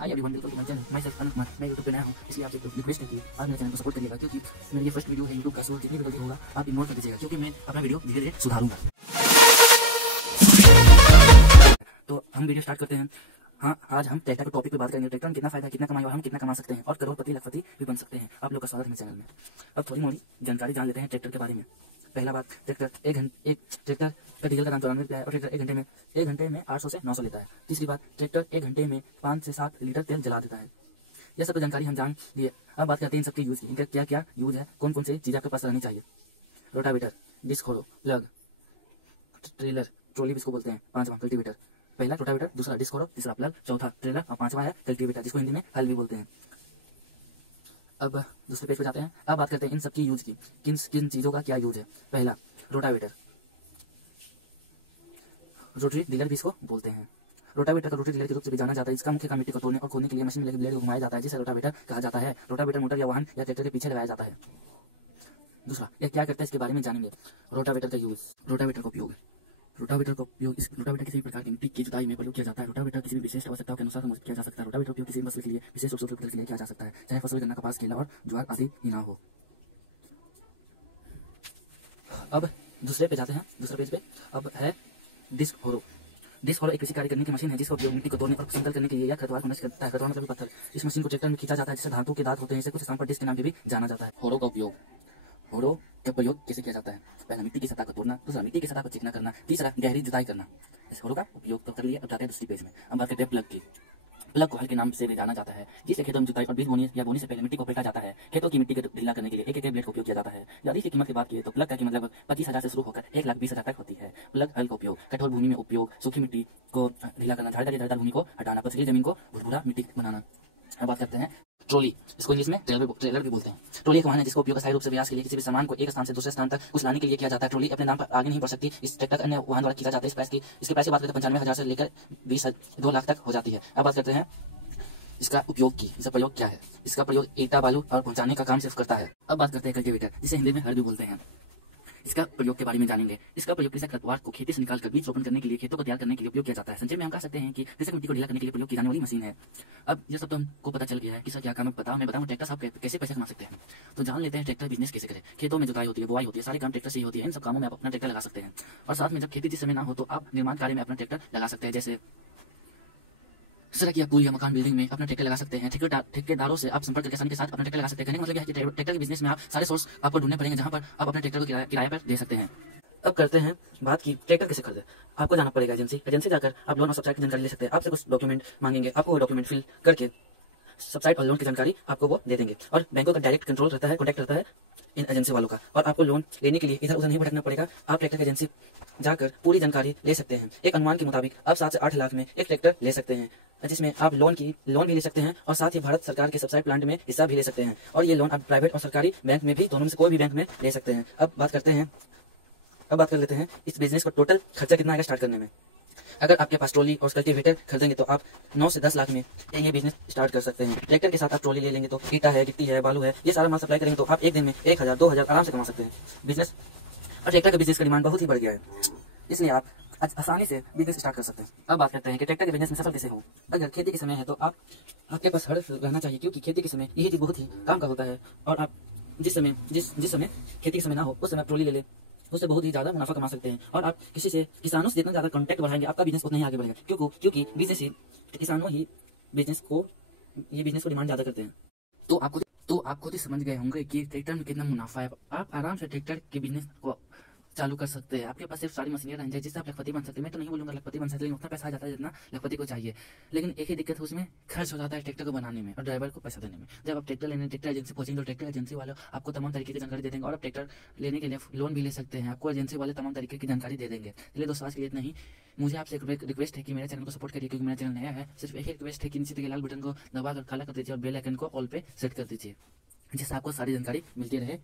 Hi everyone, welcome to my channel. मैं sir Anant Kumar. मैं YouTube पे नया हूँ, इसलिए आपसे एक रिक्वेस्ट है कि आप मेरे चैनल को सपोर्ट करिएगा, क्योंकि मेरा ये फर्स्ट वीडियो है। यूट्यूब का सो जितनी भी गलती होगा आप इग्नोर कर दीजिएगा, क्योंकि मैं अपना वीडियो धीरे धीरे सुधारूंगा। तो हम वीडियो स्टार्ट करते हैं। हाँ, आज हम ट्रैक्टर के टॉपिक पे बात करेंगे। ट्रैक्टर में कितना फायदा, कितना कमाई और हम कितना कमा सकते हैं और करोड़पति लखपति भी बन सकते हैं। आप लोग का स्वागत है मेरे चैनल में। अब थोड़ी मोड़ी जानकारी जान लेते हैं ट्रैक्टर के बारे में। पहला बात, ट्रैक्टर एक ट्रैक्टर का डीजल का दाम 94 रुपया है और ट्रैक्टर एक घंटे में 800 से 900 लेता है। तीसरी बात, ट्रैक्टर एक घंटे में 5 से 7 लीटर तेल जला देता है। यह सब तो जानकारी हम जान लिए। अब बात करते हैं इन सबके यूज की। इनका क्या क्या यूज है, कौन कौन से चीज़ आपके पास रहनी चाहिए। रोटावेटर, डिस्क होरो, प्लग, ट्रेलर, ट्रॉली जिसको बोलते हैं। पांचवा, कल्टीवेटर। पहला रोटावेटर, दूसरा डिस्क होरो, तीसरा प्लग, चौथा ट्रेलर और पांचवा है कल्टीवेटर, जिसको हिंदी में हल भी बोलते हैं। अब दूसरे पेज पे जाते हैं। अब बात करते हैं इन सबकी यूज की, किन किन चीज़ों का क्या यूज है। पहला, रोटावेटर, रोटरी डीलर भी इसको बोलते हैं। रोटावेटर का रोटरी डीलर के रूप से भी जाना जाता है। इसका मुख्य काम मिट्टी को तोड़ने और खोदने के लिए मशीन में लगे ब्लेड को घुमाया जाता है, जिसे रोटावेटर कहा जाता है। रोटावेटर मोटर या वाहन या ट्रैक्टर के पीछे लगाया जाता है। दूसरा, यह क्या करता है इसके बारे में जानेंगे। रोटावेटर का यूज, रोटावेटर का उपयोग। रोटावेटर किसी भी प्रकार की मिट्टी की जुताई में प्रयोग किया जाता है। रोटावेटर किसी भी विशेष आवश्यकताओं के अनुसार किया जा सकता है। रोटावेटर उपयोग किसी फसल के लिए, विशेष रूप से के लिए किया जा सकता है, चाहे फसल गन्ना, कपास, केला और ज्वार आदि ही ना हो। अब दूसरे पे जाते हैं। दूसरे पेज पे अब है डिस्क होरो। डिस्क होरो एक कृषि कार्य करने की मशीन है, जिसका उपयोग मिट्टी को तोड़ने और समतल करने के लिए या खरपतवार को नष्ट करता है। खरपतवार मतलब पत्थर। इस मशीन को ट्रैक्टर में खींचा जाता है, जिससे धातु के दांत होते हैं। इसे कुछ स्थान पर डिस्क के नाम से भी जाना जाता है। होरो का उपयोग, होरो का प्रयोग कैसे किया जाता है। पहला, मिट्टी की सतह को तोड़ना। दूसरा, मिट्टी की सतह को चिकना करना। तीसरा, गहरी जुताई करना। इस होरो का उपयोग तो कर लिया। अब जाते हैं दूसरी पेज में। अब बात करते हैं प्लग की। प्लग को हल के नाम से भी जाना जाता है, जिसे खेतों में जुताई और बीज बोने या बोने से पहले मिट्टी को फेंका जाता है। खेतों की मिट्टी को ढीला करने के लिए एक एक ब्लेड का उपयोग किया जाता है। यदि इसकी कीमत की बात की तो प्लग का कीमत लगभग 25,000 से शुरू होकर 1,20,000 तक होती है। प्लग हल का उपयोग, कठोर भूमि में उपयोग, सूखी मिट्टी को ढीला करना, झाड़ीदार भूमि को हटाना, पथरीली जमीन को भुरभुरा मिट्टी बनाना। अब बात करते हैं ट्रॉली। इसको इंग्लिश में ट्रेलर भी बोलते हैं। ट्रॉली एक वाहन है जिसका उपयोग अस्थायी रूप से प्रयास के लिए किसी भी सामान को एक स्थान से दूसरे स्थान तक कुछ लाने के लिए किया जाता है। ट्रॉली अपने नाम पर आगे नहीं बढ़ सकती। इस ट्रैक्टर अन्य वाहन द्वारा खींचा जाता है। इसके प्राइस की बात करें तो 95,000 से लेकर 2 लाख तक हो जाती है। अब बात करते हैं इसका उपयोग की। इसका प्रयोग क्या है। इसका प्रयोग ईटा, बालू और पहुंचाने का काम सिर्फ करता है। अब बात करते हैं कल्टीवेटर, जिसे हिंदी में हल भी बोलते हैं। इसका प्रयोग के बारे में जानेंगे। इसका प्रयोग कृषक खरपतवार को खेती से निकालकर बीज रोपण करने के लिए, खेतों को तैयार करने के लिए उपयोग किया जाता है। संक्षेप में हम कह सकते हैं कि कृषक मिट्टी को ढीला करने के लिए प्रयोग की जाने वाली मशीन है। अब ये सब तो हमको पता चल गया है कि इसका क्या काम है। मैं बताऊं ट्रैक्टर साहब कैसे पैसे कमा सकते हैं। तो जान लेते हैं ट्रैक्टर बिजनेस कैसे करें। खेतों में जुताई होती है, बुआई होती है, सारे काम ट्रैक्टर से ही होती है। इन सब कामों में आप अपना ट्रैक्टर लगा सकते हैं। और साथ में जब खेती जिस समय ना हो तो आप निर्माण कार्य में अपना ट्रैक्टर लगा सकते हैं। जैसे सड़क या पुल या मकान बिल्डिंग में अपना ट्रैक्टर लगा सकते हैं। ठेकेदारों से आप संपर्क करके आसानी के साथ अपना ट्रैक्टर लगा सकते हैं। कहने का मतलब यह है कि ट्रैक्टर के बिजनेस में आप सारे सोर्स आपको ढूंढने पड़ेंगे, जहां पर आप अपने ट्रैक्टर को किराए पर दे सकते हैं। अब करते हैं बात की ट्रैक्टर कैसे खरीदे। आपको जाना पड़ेगा एजेंसी जाकर आप लोन और सब्सिडी की जानकारी ले सकते हैं। आपसे कुछ डॉक्यूमेंट मांगेंगे, आपको वो डॉक्यूमेंट फिल करके सब्सिडी और लोन की जानकारी आपको वो दे देंगे। और बैंकों का डायरेक्ट कंट्रोल रहता है, कॉन्टैक्ट रहता है इन एजेंसी वालों का। और आपको लोन लेने के लिए इधर उधर नहीं भटकना पड़ेगा। आप ट्रैक्टर एजेंसी जाकर पूरी जानकारी ले सकते हैं। एक अनुमान के मुताबिक आप 7 से 8 लाख में एक ट्रैक्टर ले सकते हैं, जिसमें आप लोन भी ले सकते हैं और साथ ही भारत सरकार के सब्सिडी प्लांट में हिस्सा भी ले सकते हैं। और ये लोन आप प्राइवेट और सरकारी बैंक में भी, दोनों में से कोई भी बैंक में ले सकते हैं। अब बात कर लेते हैं इस बिजनेस को टोटल खर्चा कितना आएगा स्टार्ट करने में। अगर आपके पास ट्रॉली और कल्टीवेटर खरीदेंगे तो आप 9 से 10 लाख में ये बिजनेस स्टार्ट कर सकते हैं। ट्रैक्टर के साथ आप ट्रॉली ले लेंगे तो ईटा है, गिट्टी है, बालू है, ये सारा माल सप्लाई करेंगे तो आप एक दिन में 1,000 2,000 आराम से कमा सकते हैं। बिजनेस और ट्रैक्टर का बिजनेस का डिमांड बहुत ही बढ़ गया है, इसलिए आप आसानी से बिजनेस स्टार्ट कर सकते हैं। अब बात करते हैं कि ट्रैक्टर के बिजनेस में सफल कैसे हो। अगर खेती के समय है तो आपके पास हड़ रहना चाहिए, क्योंकि खेती के समय यही चीज बहुत ही काम का होता है। और आप जिस समय खेती के समय ना हो उस समय ट्रॉली ले ले, उससे बहुत ही ज्यादा मुनाफा कमा सकते हैं। और आप किसानों से जितना ज्यादा कॉन्टैक्ट बढ़ाएंगे आपका बिजनेस उतना ही आगे बढ़ेगा, क्योंकि किसानों ही बिजनेस को डिमांड ज्यादा करते हैं। तो आप खुद ही समझ गए होंगे कि ट्रैक्टर में कितना मुनाफा है। आप आराम से ट्रैक्टर के बिजनेस को चालू कर सकते हैं। आपके पास सिर्फ सारी मशीनें रहेंगी जिससे आप लखपति बन सकते हैं। मैं तो नहीं बोलूंगा लखपति बन सकते, लेकिन उतना पैसा आ जाता है जितना लखपति को चाहिए। लेकिन एक ही दिक्कत है, उसमें खर्च हो जाता है ट्रैक्टर को बनाने में और ड्राइवर को पैसा देने में। जब आप ट्रैक्टर एजेंसी पहुंचेंगे तो ट्रैक्टर एजेंसी वाले आपको तमाम तरीके की जानकारी दे देंगे और आप ट्रैक्टर लेने के लिए लोन भी ले सकते हैं। आपको एजेंसी वाले तमाम तरीके की जानकारी दे देंगे। चलिए दोस्तों, आज के लिए इतना ही। मुझे आपसे एक रिक्वेस्ट है कि मेरे चैनल को सपोर्ट करिए, क्योंकि मेरा चैनल नया है। सिर्फ एक रिक्वेस्ट है कि नीचे लाल बटन को दबाकर काला कर दीजिए और बेल आइकन को ऑल पे सेट कर दीजिए, जिससे आपको सारी जानकारी मिलती रहे।